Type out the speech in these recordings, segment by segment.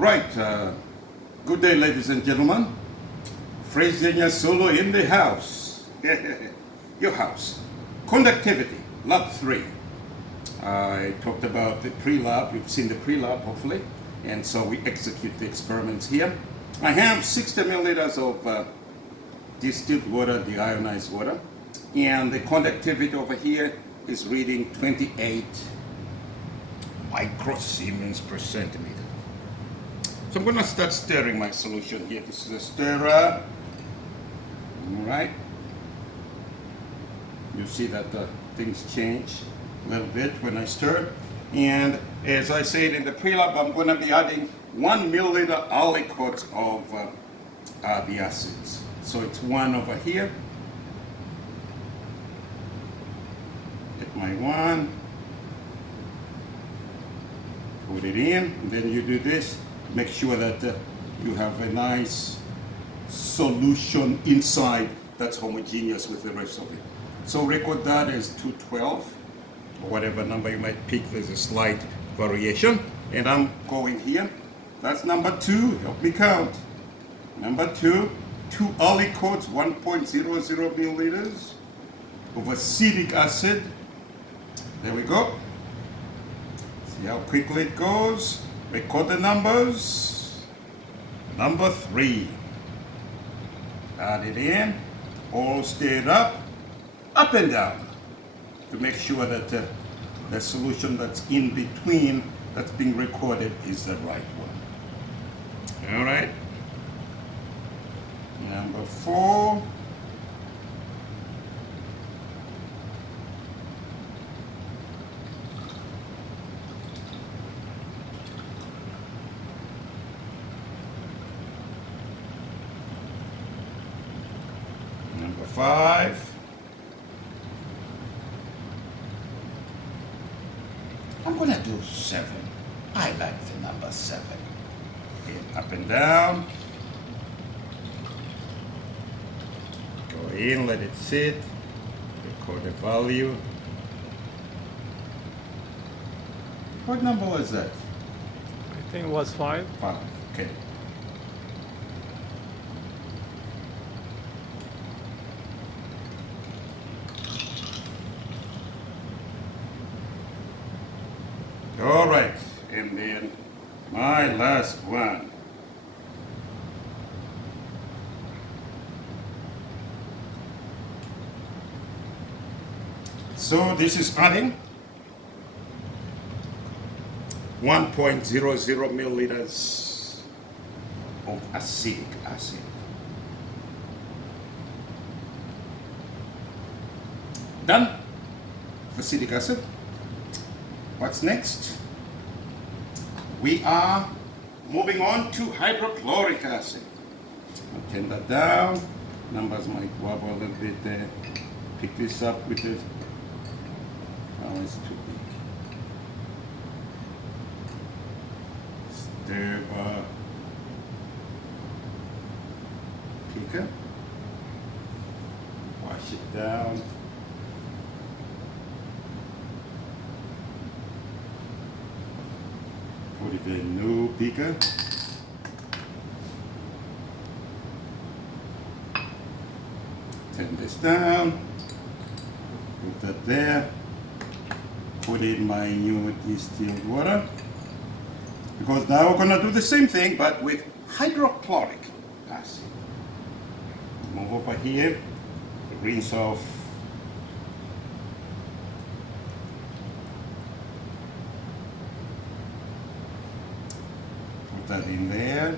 Right, good day, ladies and gentlemen. Fresenia Solo in the house. Your house. Conductivity, lab 3. I talked about the pre-lab. You've seen the pre-lab, hopefully. And so we execute the experiments here. I have 60 milliliters of distilled water, deionized water. And the conductivity over here is reading 28 microsiemens per centimeter. So I'm going to start stirring my solution here. This is a stirrer. All right. You see that things change a little bit when I stir. And as I said in the pre-lab, I'm going to be adding 1 milliliter aliquots of the acids. So it's 1 over here. Get my 1. Put it in. And then you do this. Make sure that you have a nice solution inside that's homogeneous with the rest of it. So record that as 212, or whatever number you might pick. There's a slight variation. And I'm going here. That's number 2. Help me count. Number 2, 2 aliquots, 1.00 milliliters of acetic acid. There we go. See how quickly it goes. Record the numbers. Number 3. Add it in. All stirred up and down, to make sure that the solution that's in between that's being recorded is the right one. All right. Number 4. Number 5. I'm going to do 7. I like the number 7. Okay, up and down. Go in, let it sit. Record the value. What number was that? I think it was 5. 5. Okay. All right, and then my last one. So this is adding 1.00 milliliters of acetic acid. Done. Acetic acid. What's next? We are moving on to hydrochloric acid. I'll turn that down. Numbers might wobble a little bit there. Pick this up with it. Oh, it's too big. Stir picker. Wash it down. Put it in new beaker. Turn this down. Put that there. Put in my new distilled water. Because now we're going to do the same thing but with hydrochloric acid. Move over here. Rinse off. That in there.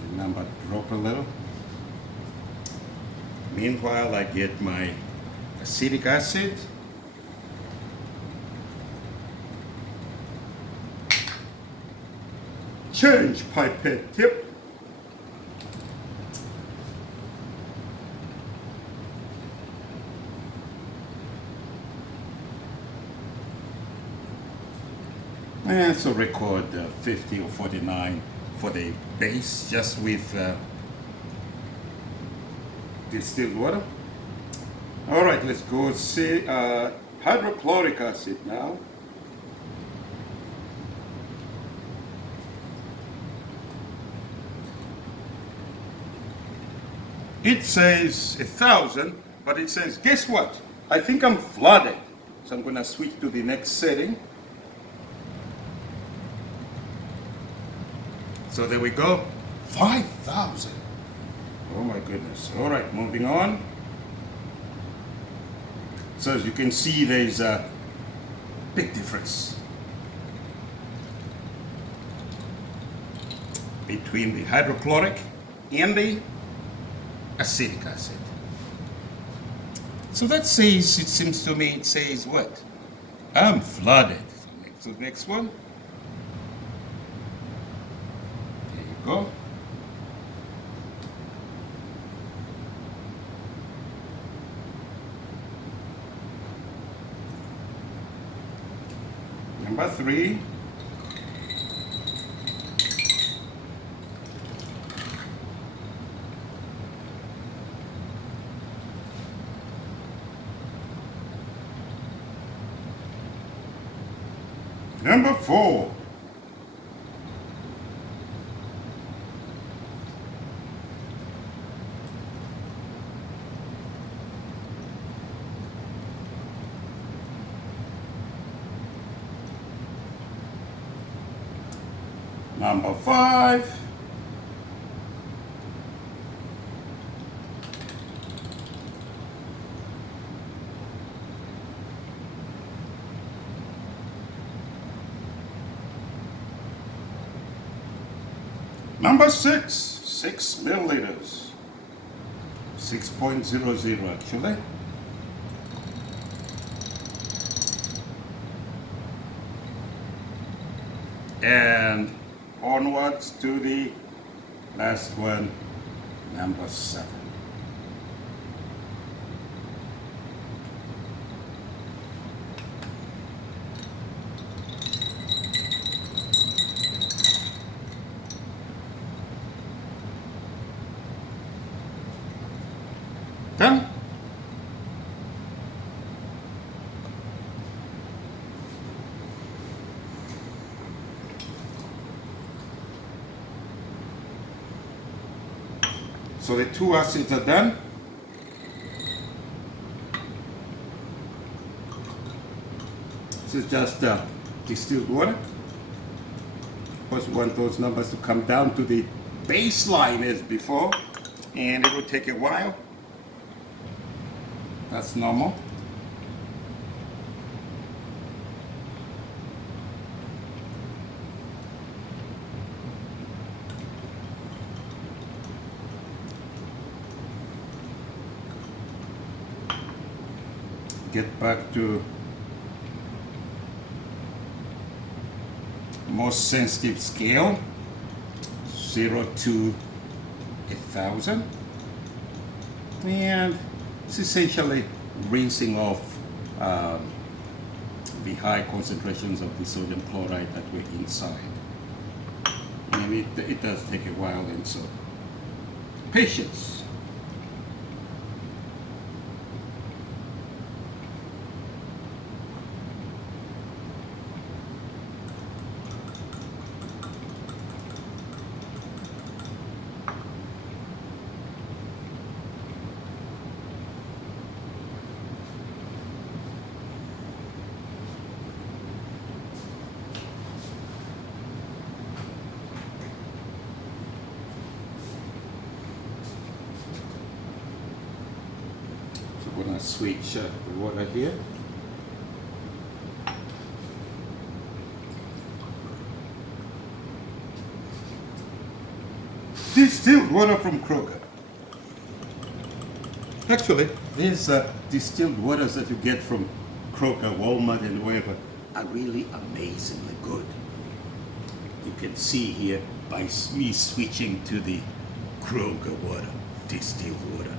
The number drop a little. Meanwhile, I get my acetic acid. Change pipette tip. And so record 50 or 49 for the base, just with distilled water. All right, let's go see hydrochloric acid now. It says 1,000, but it says, guess what? I think I'm flooded. So I'm gonna switch to the next setting. So there we go, 5,000. Oh my goodness. All right, moving on. So as you can see, there's a big difference between the hydrochloric and the acetic acid. So that says, it seems to me, it says what? I'm flooded. So next one. There you go. Number 3. Number 4. Number 5. Number 6, 6 milliliters. 6.00 actually. And onwards to the last one, number 7. Done? So the 2 acids are done. This is just distilled water. Of course, we want those numbers to come down to the baseline as before, and it will take a while. That's normal. Get back to most sensitive scale, 0 to 1,000, and it's essentially rinsing off the high concentrations of the sodium chloride that were inside. And it does take a while, and so patience. We're going to switch the water here. Distilled water from Kroger. Actually, these distilled waters that you get from Kroger, Walmart, and wherever are really amazingly good. You can see here by me switching to the Kroger water, distilled water,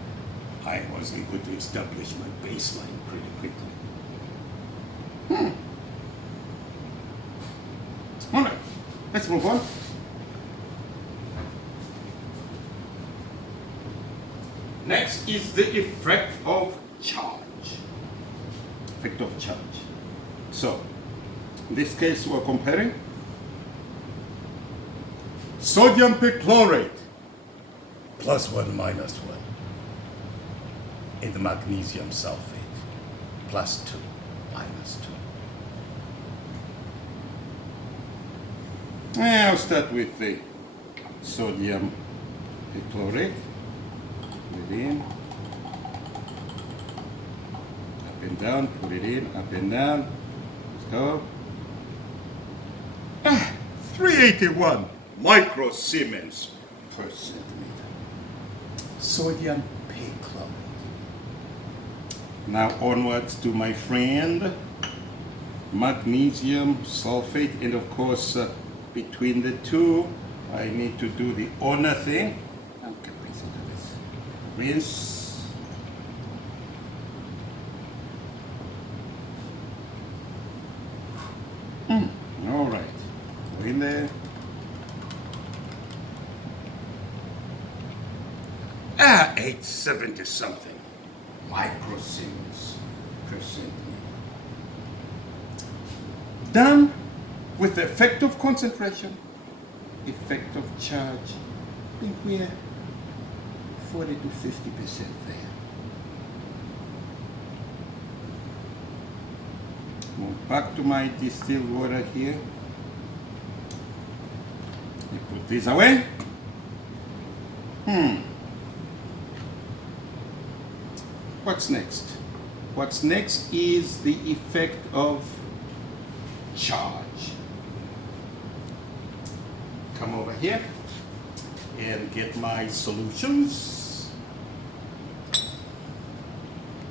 I was able to establish my baseline pretty quickly. All right, let's move on. Next is the effect of charge. Effect of charge. So, in this case, we're comparing sodium perchlorate +1 -1 and magnesium sulfate +2 -2. I'll start with the sodium perchlorate. Put it in, up and down, put it in, up and down. Let's go. 381 microsiemens per centimeter. Sodium perchlorate. Now onwards to my friend, magnesium sulfate, and of course between the two, I need to do the honor thing. Okay, please do this. Rinse. All right. Go in there. 870 something microsiemens per centimeter. Done with the effect of concentration, effect of charge. I think we're 40 to 50% there. Move back to my distilled water here. You put this away. What's next? What's next is the effect of charge. Come over here and get my solutions.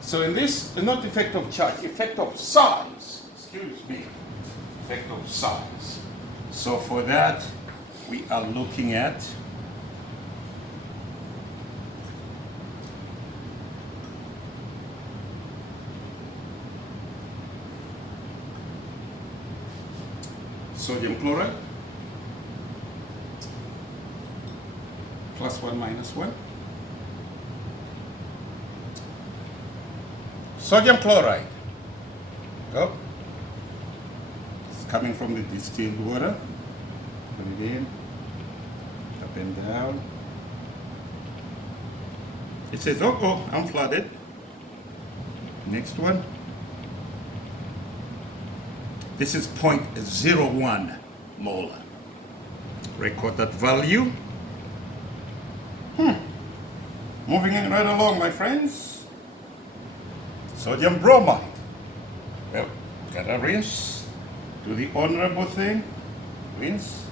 So in this, not effect of charge, effect of size. Excuse me. Effect of size. So for that, we are looking at sodium chloride +1 -1. Sodium chloride. Go. It's coming from the distilled water. Put it in. Up and down. It says, oh, I'm flooded. Next one. This is 0.01 molar. Record that value. Moving in right along, my friends. Sodium bromide. Well, gotta rinse. Do the honorable thing. Rinse.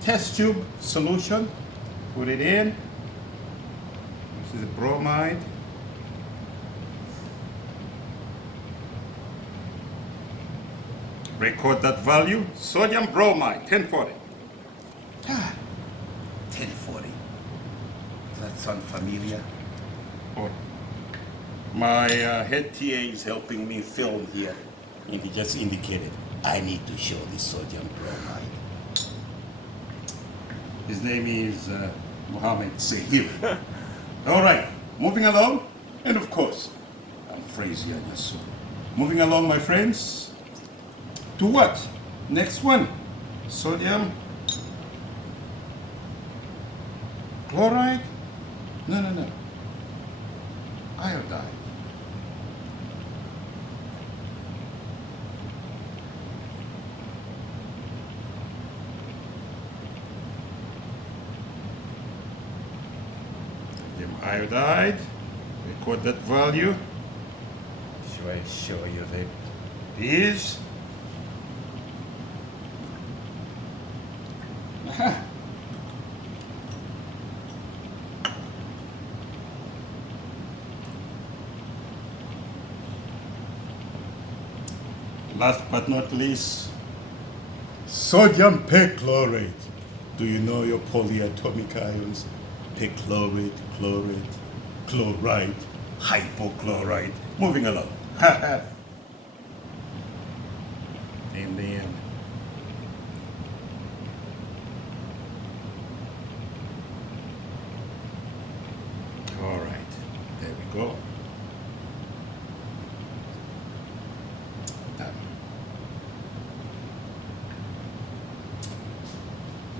Test tube solution. Put it in. This is the bromide. Record that value. Sodium bromide, 1040. 1040. Does that sound familiar? Oh, my head TA is helping me film here, and he just indicated I need to show the sodium bromide. His name is Mohammed Sahir. All right, moving along, and of course, I'm Frazier Nassau. Moving along, my friends. To what? Next one. Sodium chloride? No. Iodide. Sodium iodide. Record that value. Should I show you the is? Last but not least, sodium perchlorate. Do you know your polyatomic ions? Perchlorate, chlorate, chloride, hypochlorite. Moving along. And then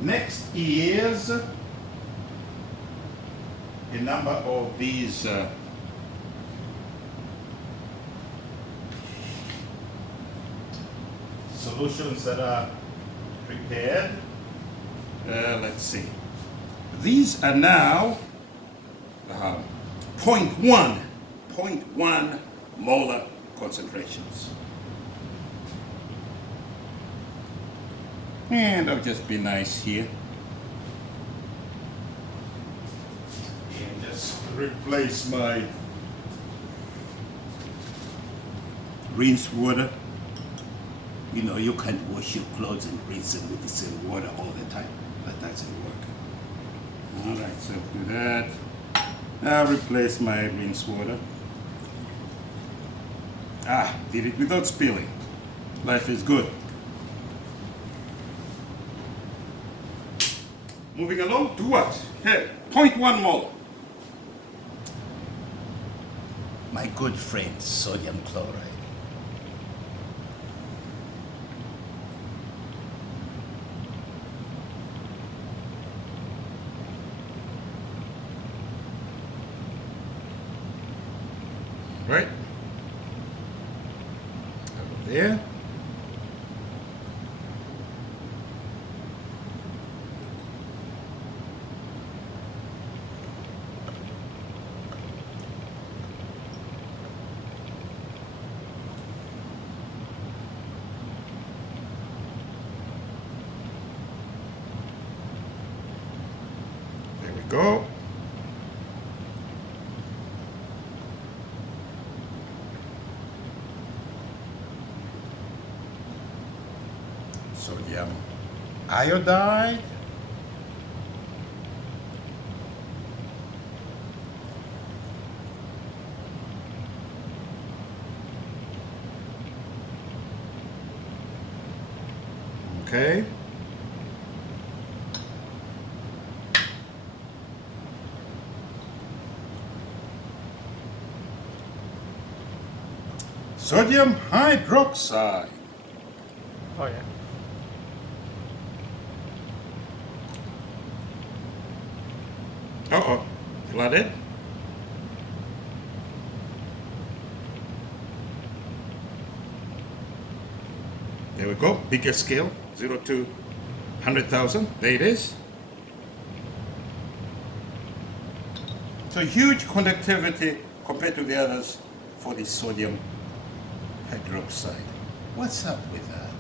Next is the number of these solutions that are prepared. Let's see. These are now 0.1 molar concentrations. And I'll just be nice here. And just replace my rinse water. You know, you can't wash your clothes and rinse them with the same water all the time. That doesn't work. Alright, so do that. I'll replace my rinse water. Did it without spilling. Life is good. Moving along to what? Hey, 0.1 mole. My good friend, sodium chloride. Right? Over there. There we go. Sodium iodide. Okay. Sodium hydroxide. Oh yeah. Uh-oh, flooded. There we go, bigger scale, 0 to 100,000, there it is. So huge conductivity compared to the others for the sodium hydroxide. What's up with that?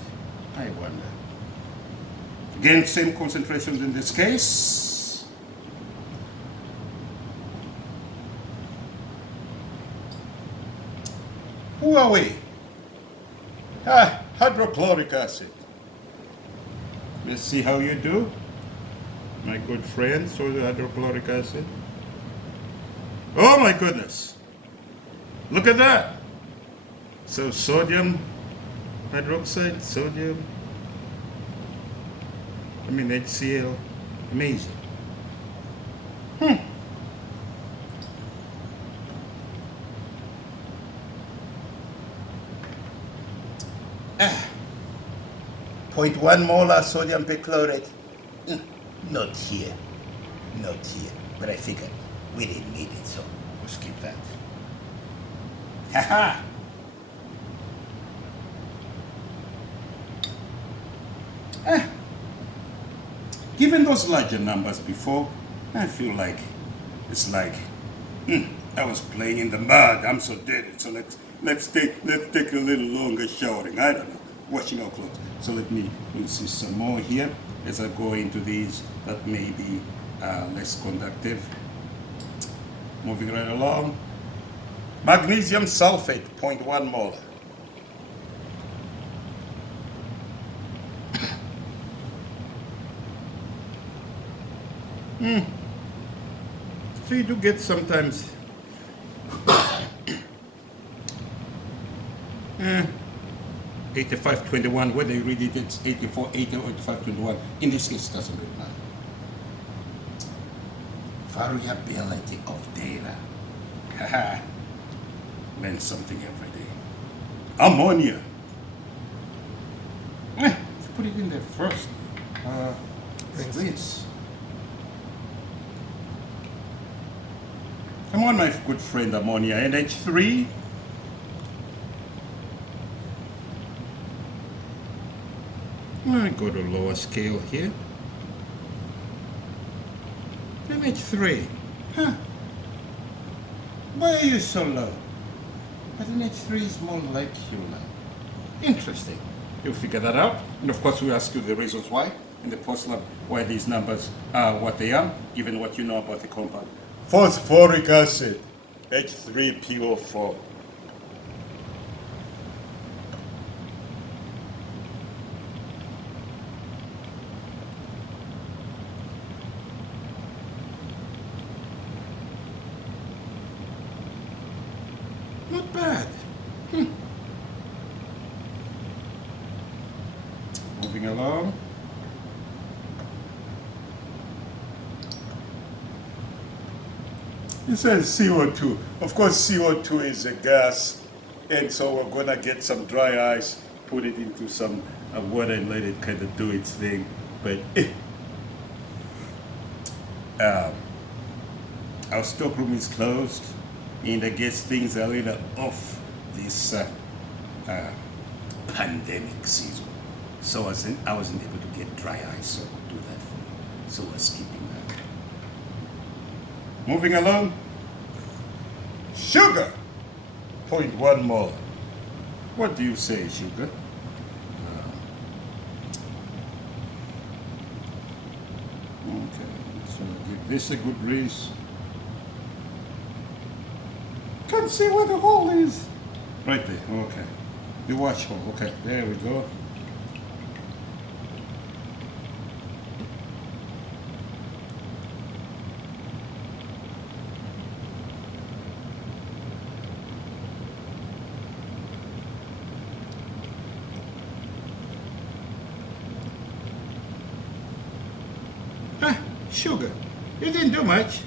I wonder. Again, same concentrations in this case. Who are we? Hydrochloric acid. Let's see how you do. My good friend, so the hydrochloric acid. Oh my goodness. Look at that. So sodium hydroxide, sodium, HCl, amazing. 0.1 molar sodium perchlorate. Not here. Not here. But I figured we didn't need it, so we'll skip that. Haha! Given those larger numbers before, I feel like it's like I was playing in the mud. I'm so dirty. So let's take a little longer showering. I don't know, washing our clothes. So let me see some more here as I go into these that may be less conductive. Moving right along. Magnesium sulfate, 0.1 molar. So you do get sometimes 8521, whether you read it, it's 84, 80, or 8521. In this case, it doesn't really matter. Variability of data. Haha. Learn something every day. Ammonia. Let's put it in there first. Rinse. Come on, my good friend, ammonia, NH3. I go to lower scale here. NH3. Huh. Why are you so low? But NH3 is molecular. Interesting. You'll figure that out. And of course, we ask you the reasons why in the post lab, why these numbers are what they are, given what you know about the compound. Phosphoric acid, H3PO4. Not bad. Moving along. It says CO2. Of course, CO2 is a gas, and so we're gonna get some dry ice, put it into some water, and let it kind of do its thing. But our stockroom is closed, and I guess things are a little off this pandemic season. So I wasn't able to get dry ice, so I'll do that for you. So we're skipping that. Moving along. Sugar, 0.1 mole. What do you say, sugar? Okay, so give this a good rinse. Can't see where the hole is. Right there, okay. The wash hole, okay, there we go. Sugar, you didn't do much.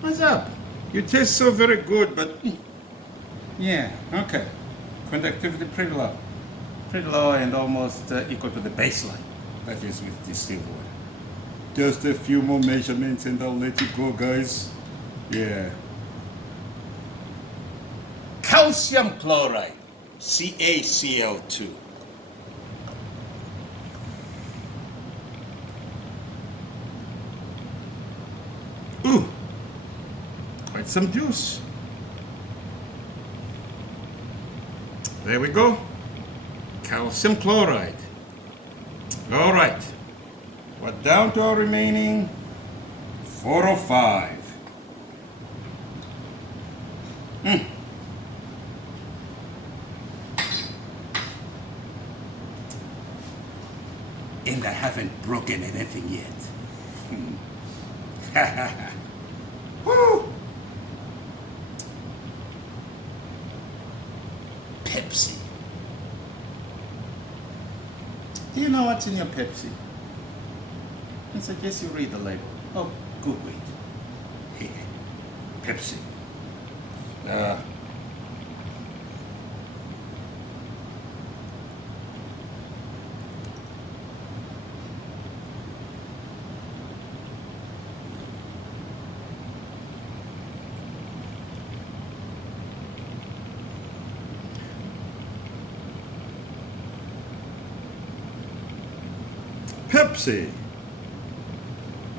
What's up? You taste so very good, but yeah, okay. Conductivity pretty low and almost equal to the baseline. That is with distilled water. Just a few more measurements and I'll let you go, guys. Yeah. Calcium chloride, CaCl2. Ooh, quite some juice. There we go. Calcium chloride. All right. We're down to our remaining 405. And I haven't broken anything yet. Woo! Pepsi. Do you know what's in your Pepsi? I suggest you read the label. Oh, good wait. Here. Pepsi. Pepsi.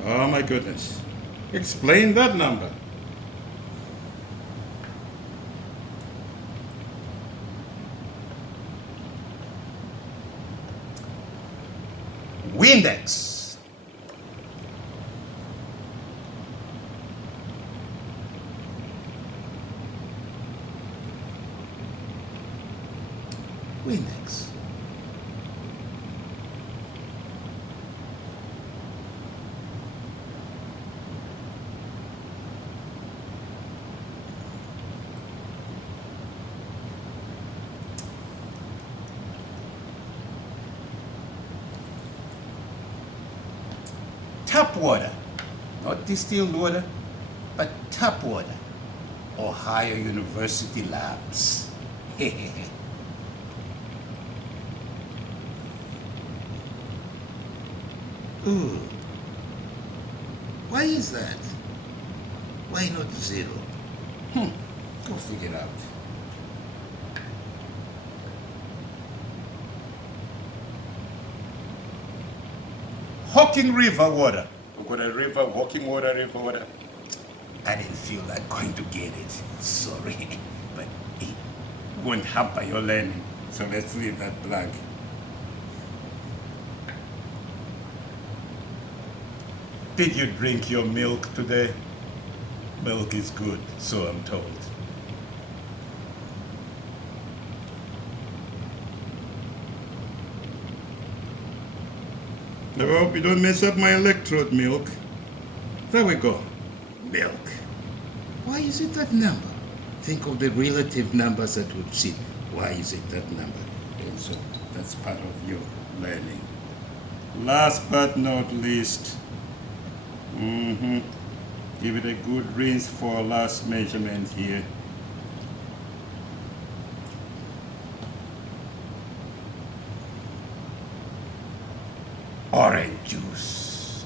Oh my goodness. Explain that number. Windex. Windex. Tap water, not distilled water, but tap water. Ohio University Labs. Ooh. Why is that? Why not 0? Go figure it out. Hawking River water. We've got a river, Hawking water, river water. I didn't feel like going to get it. Sorry. But It won't hamper your learning. So let's leave that blank. Did you drink your milk today? Milk is good, so I'm told. I hope you don't mess up my electrode milk. There we go. Milk. why is it that number? Think of the relative numbers that we've seen. Why is it that number? And so that's part of your learning. Last but not least, give it a good rinse for last measurement here. Orange juice.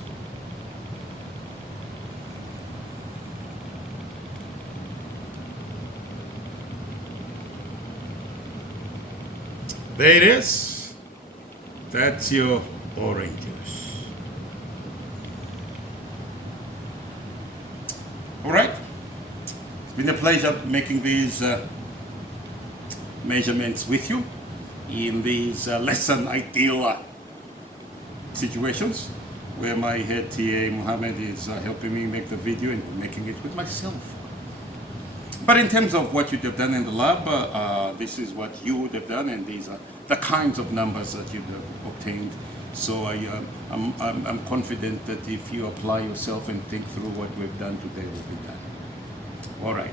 There it is. That's your orange juice. All right. It's been a pleasure making these measurements with you in these less than ideal situations where my head TA Mohammed is helping me make the video and making it with myself. But in terms of what you'd have done in the lab, this is what you would have done, and these are the kinds of numbers that you'd have obtained. So I'm confident that if you apply yourself and think through what we've done today, will be done. All right.